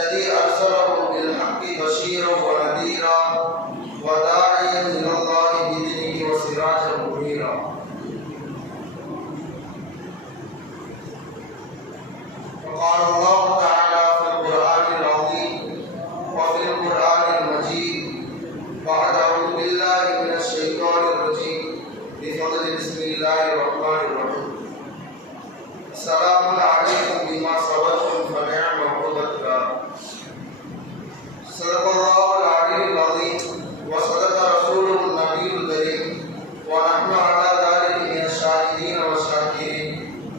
الذي أرسله بالحق بشيرا ونذيرا.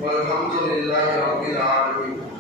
والحمد لله رب العالمين.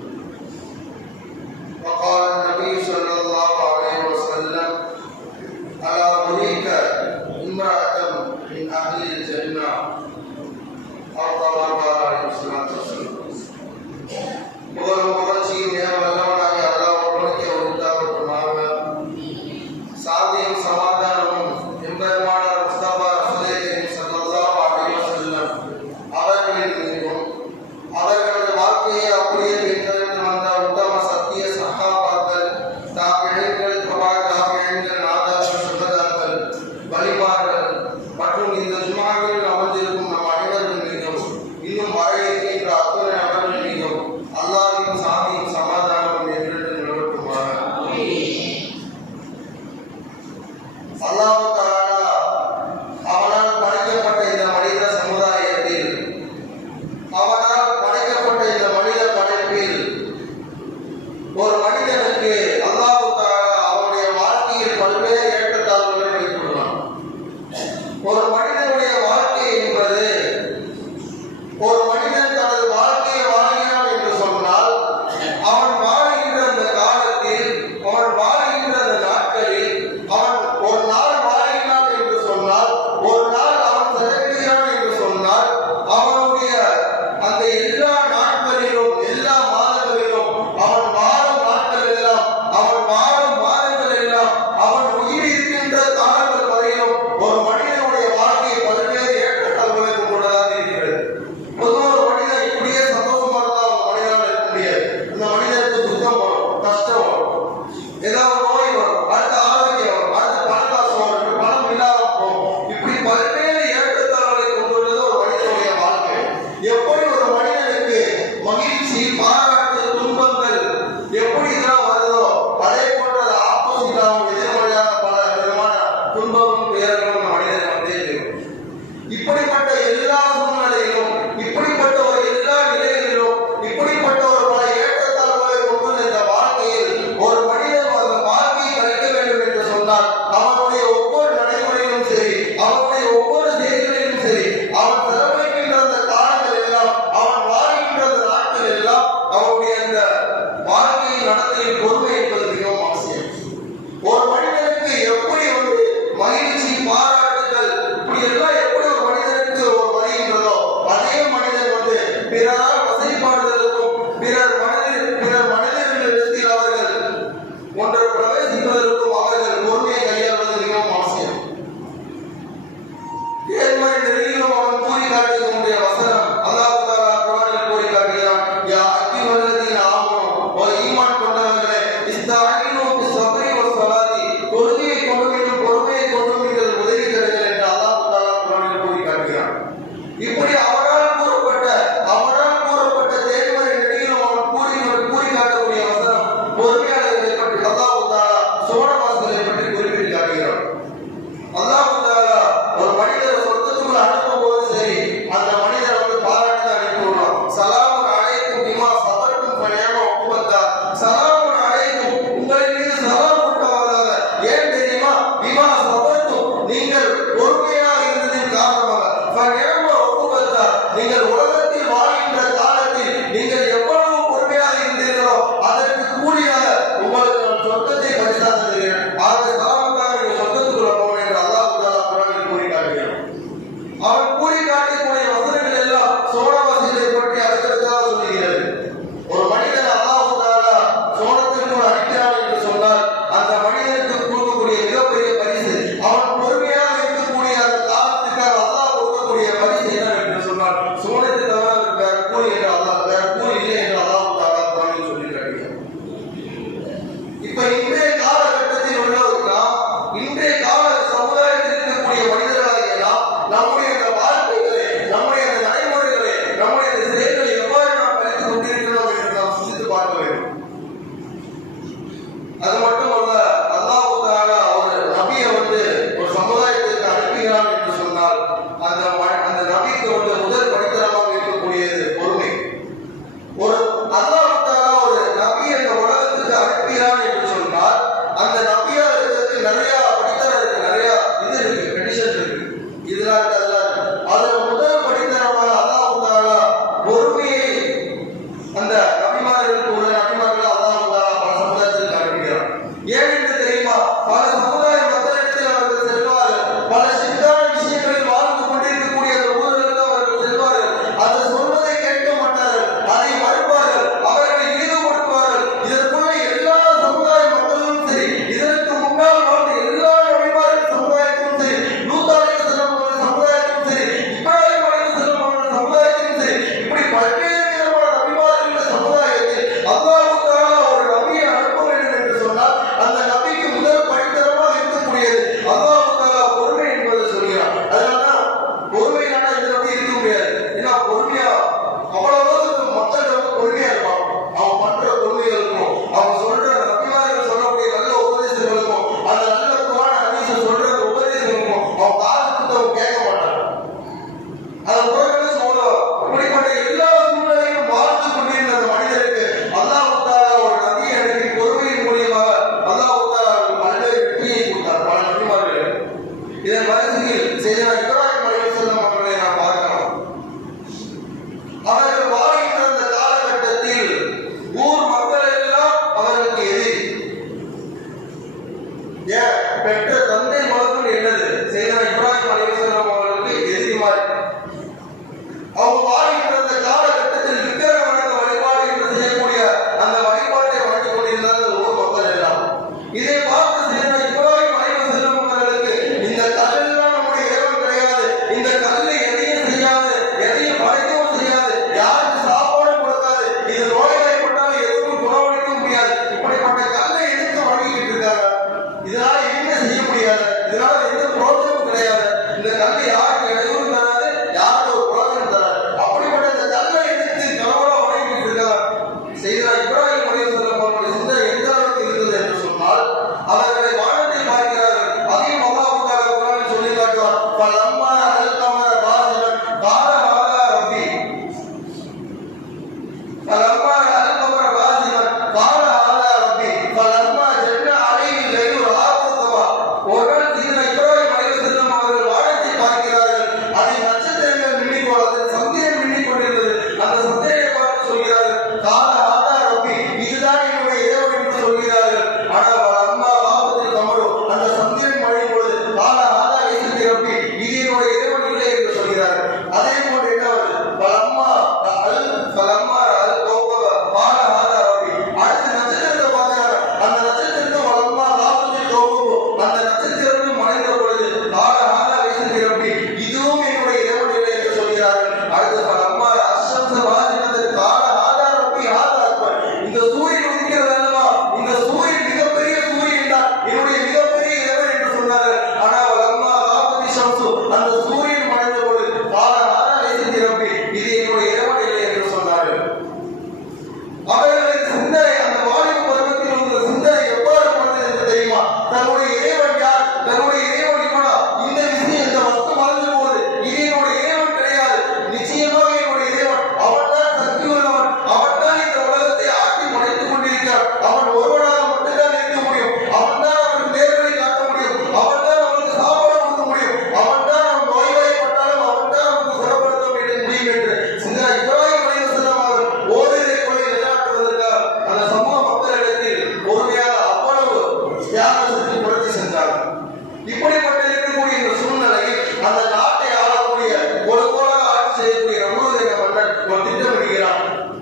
வாழ்க்கையை நடத்தையை பொறுத்து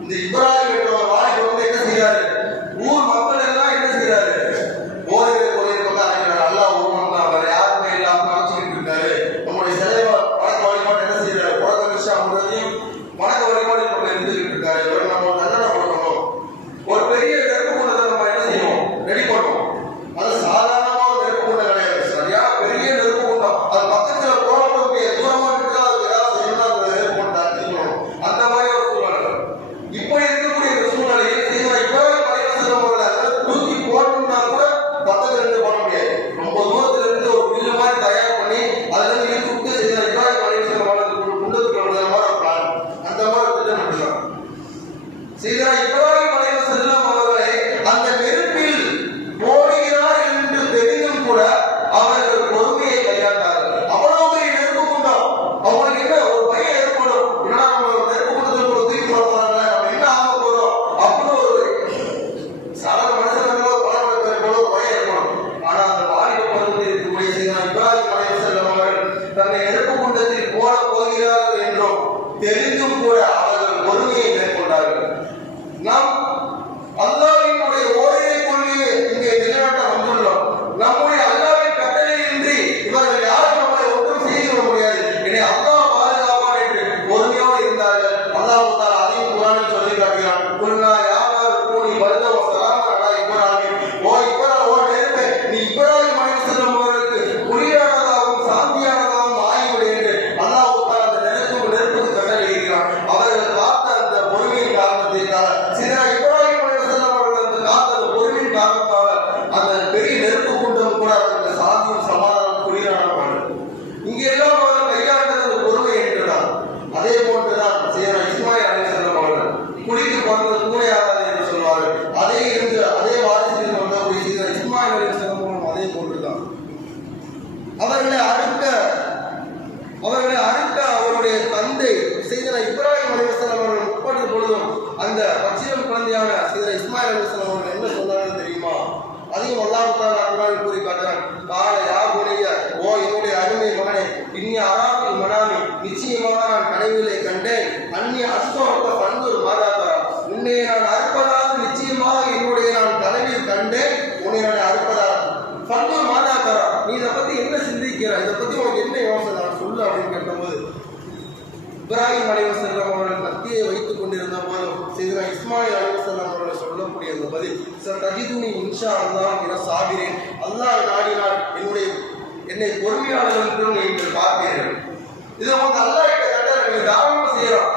the Allah murieron இருக்கிறார். இதை பத்தி உனக்கு என்ன யோசனை? நான் சொல்லு அப்படின்னு கேட்டபோது இப்ராஹிம் அலைவசல்லாம் அவரோட கத்தியை வைத்துக் கொண்டிருந்த போதும் செய்தா இஸ்மாயில் அலைவசல்லாம் அவரோட சொல்லக்கூடிய அந்த பதில் சார் தஜிதுனி இன்ஷா அல்லாஹ் என சாகிறேன். அல்லாஹ் நாடினால் என்னுடைய என்னை பொறுமையாளர்கள் நீங்கள் பார்த்தீர்கள். இதை வந்து அல்லாஹ் கிட்ட தாராளமாக செய்யலாம்.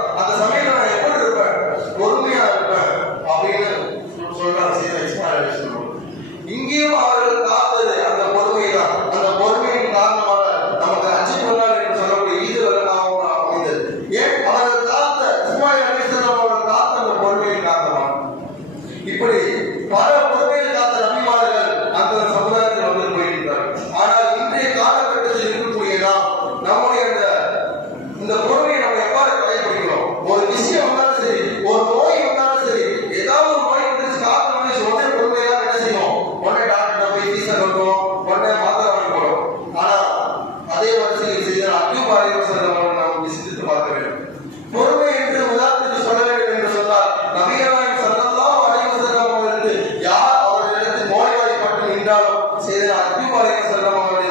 செய்தன அக்பி வரைக்கும் செல்லம் அவர்கள்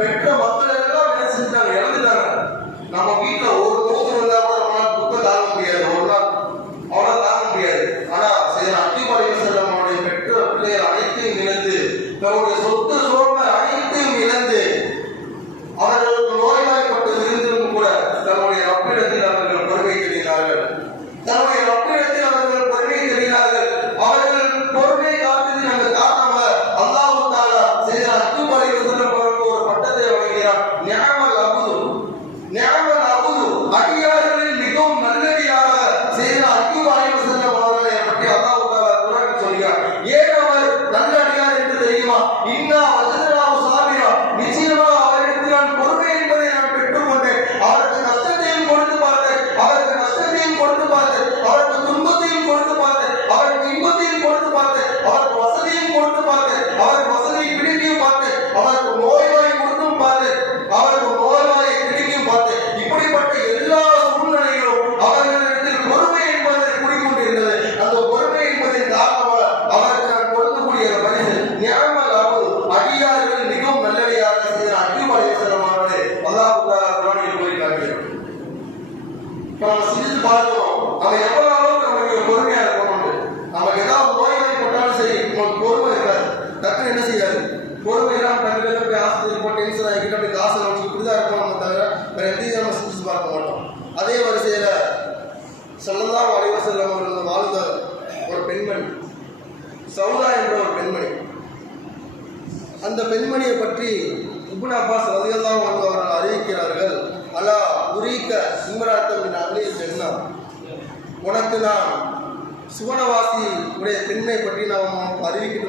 பெற்ற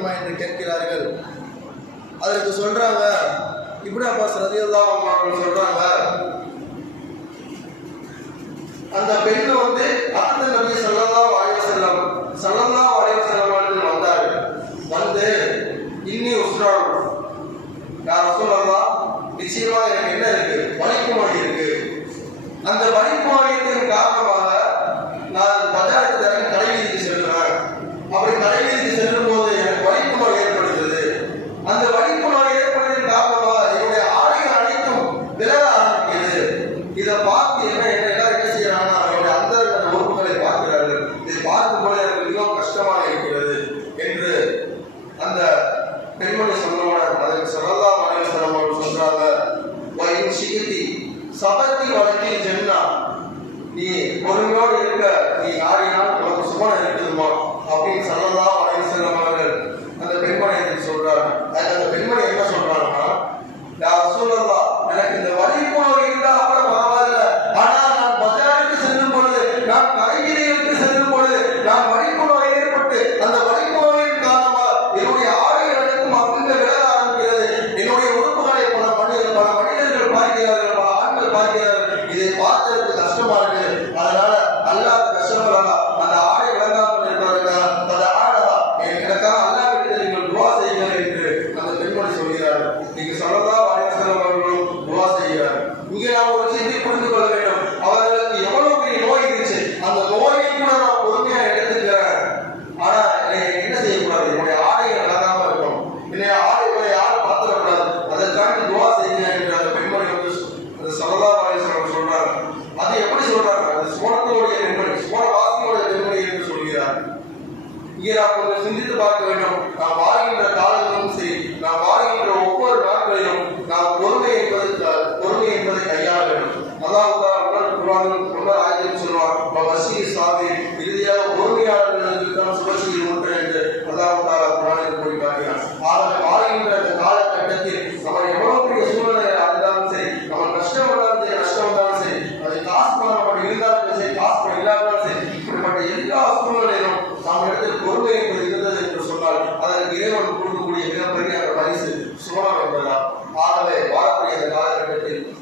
முடியுமா என்று கேட்கிறார்கள். அதற்கு சொல்றாங்க இப்படி அப்பா ரதியல்லா அவங்க சொல்றாங்க அந்த பெண்ணை வந்து ये आपको मैं सिंधी दबाव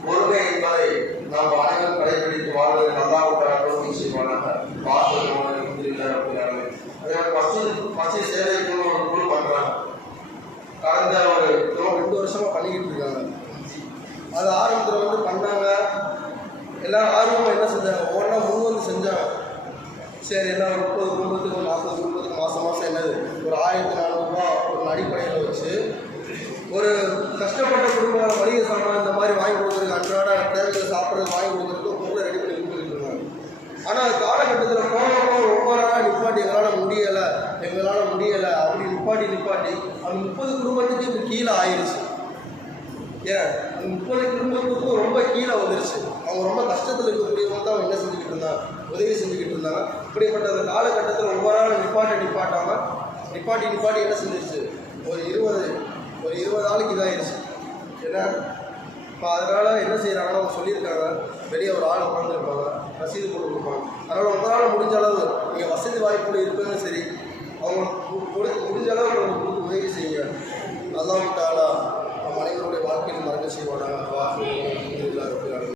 ஒரு நிப்பாட்டி எங்களால் முடியலை எங்களால் முடியலை அப்படி நிப்பாட்டி நிப்பாட்டி அந்த முப்பது குடும்பத்துக்கு கீழே ஆயிடுச்சு ஏன் முப்பது குடும்பத்துக்கும் ரொம்ப கீழே வந்துருச்சு. அவங்க ரொம்ப கஷ்டத்தில் இருக்கக்கூடியவங்க தான் அவங்க என்ன செஞ்சுக்கிட்டு இருந்தாங்க உதவி செஞ்சுக்கிட்டு இருந்தாங்க. இப்படிப்பட்ட அந்த காலகட்டத்தில் ஒவ்வொரு நாளும் நிப்பாட்ட நிப்பாட்டாமல் நிப்பாட்டி நிப்பாட்டி என்ன செஞ்சிருச்சு? ஒரு இருபது ஒரு இருபது நாளைக்கு இதாகிடுச்சு ஏன்னா இப்போ அதனால் என்ன செய்கிறாங்கன்னா அவங்க சொல்லியிருக்காங்க வெளியே ஒரு ஆள் உட்காந்துருப்பாங்க ரசீது போட்டு கொடுப்பாங்க அதனால் உங்களால் முடிஞ்ச அளவு நீங்கள் வசதி வாய்ப்போடு இருப்பதும் சரி அவங்க முடிஞ்ச அளவு உங்களுக்கு உதவி செய்யுங்க. அல்லாஹ் தாலா நம் அனைவருடைய வாழ்க்கையில் மறக்க செய்வானாக.